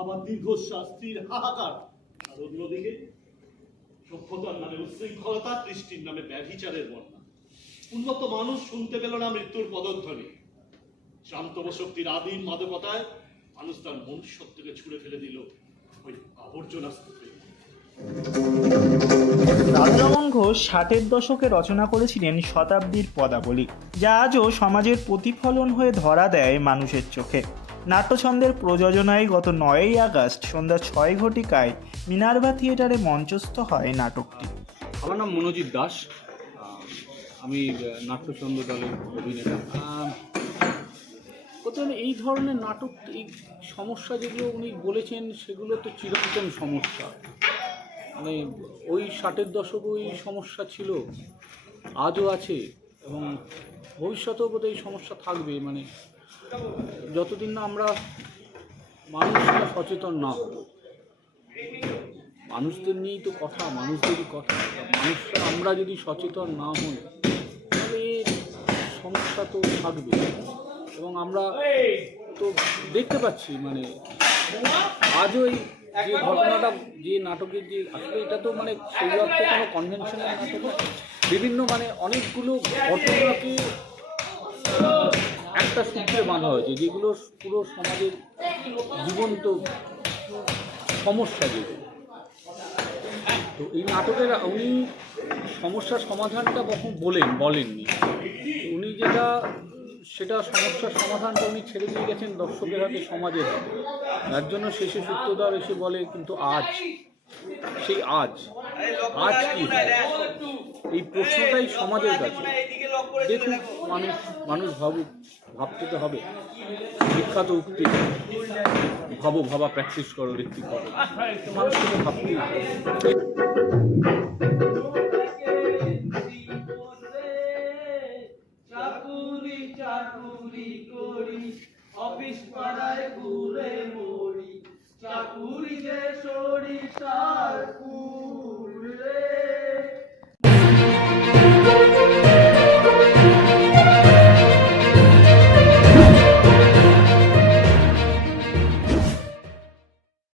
আবার দীর্ঘশ্বাস, স্থির হাহাকার। আর অন্যদিকে সভ্যতার নামে উশৃঙ্খলতা দৃষ্টির নামে ব্যভিচারের বন্যা। উন্নত মানুষ শুনতে পেল না মৃত্যুর পদধ্বনি। শান্ত শক্তির আদিম মাদকতায় মানুষ তার মনুষ্যত্বকে ছুড়ে ফেলে দিল ওই আবর্জনা স্তূপে। রাধারমণ ঘোষ ষাটের দশকে রচনা করেছিলেন শতাব্দীর পদাবলী, যা আজও সমাজের প্রতিফলন হয়ে ধরা দেয় মানুষের চোখে। নাট্যছন্দের প্রযোজনায় গত নয়ই আগস্ট সন্ধ্যা ছয় ঘটিকায় মিনার্ভা থিয়েটারে মঞ্চস্থ হয় নাটকটি। আমার নাম মনোজিৎ দাস। আমি আহ, নাট্যচন্দ্র দলের অভিনেতা। প্রথমে এই ধরনের নাটক এই সমস্যা যেগুলো উনি বলেছেন সেগুলো তো চিরন্তন সমস্যা। মানে ওই ষাটের দশকে ওই সমস্যা ছিল আজও আছে এবং ভবিষ্যতেও বোধহয় সমস্যা থাকবে। মানে যতদিন না আমরা মানুষরা সচেতন না হব, মানুষদের নিয়েই তো কথা, মানুষদেরই কথা মানুষরা আমরা যদি সচেতন না হই তাহলে সমস্যা তো থাকবে এবং আমরা তো দেখতে পাচ্ছি মানে আজও এই যে ঘটনাটা, যে নাটকের যে আসলে এটা তো মানে সেই অর্থে কোনো কনভেনশনাল নাটক। বিভিন্ন মানে অনেকগুলো ঘটনাকে একটা সূত্রে বাঁধা হয়েছে, যেগুলো পুরো সমাজের জীবন্ত সমস্যা যেগুলো। তো এই নাটকের উনি সমস্যার সমাধানটা কখন বলেন, বলেননি। উনি যেটা, সেটা সমস্যার সমাধানটা উনি ছেড়ে দিয়ে গেছেন দর্শকের হাতে, সমাজের হাতে। তার জন্য শেষে সূত্রধর এসে বলে, কিন্তু আজ, সেই আজ আজ কি এই প্রশ্নটাই সমাজের কাছে। দেখুন, মানুষ মানুষ ভাবুক ভাবতে তো হবে। বিখ্যাত উক্তি, ভাবো ভাবা প্র্যাকটিস করো, ঋত্বিক করো। মানুষকে তো ভাবতেই। চাকুরি করি, অফিস পাড়ায় ঘুরে মরি। চাকুরি যে সরিষার ফুল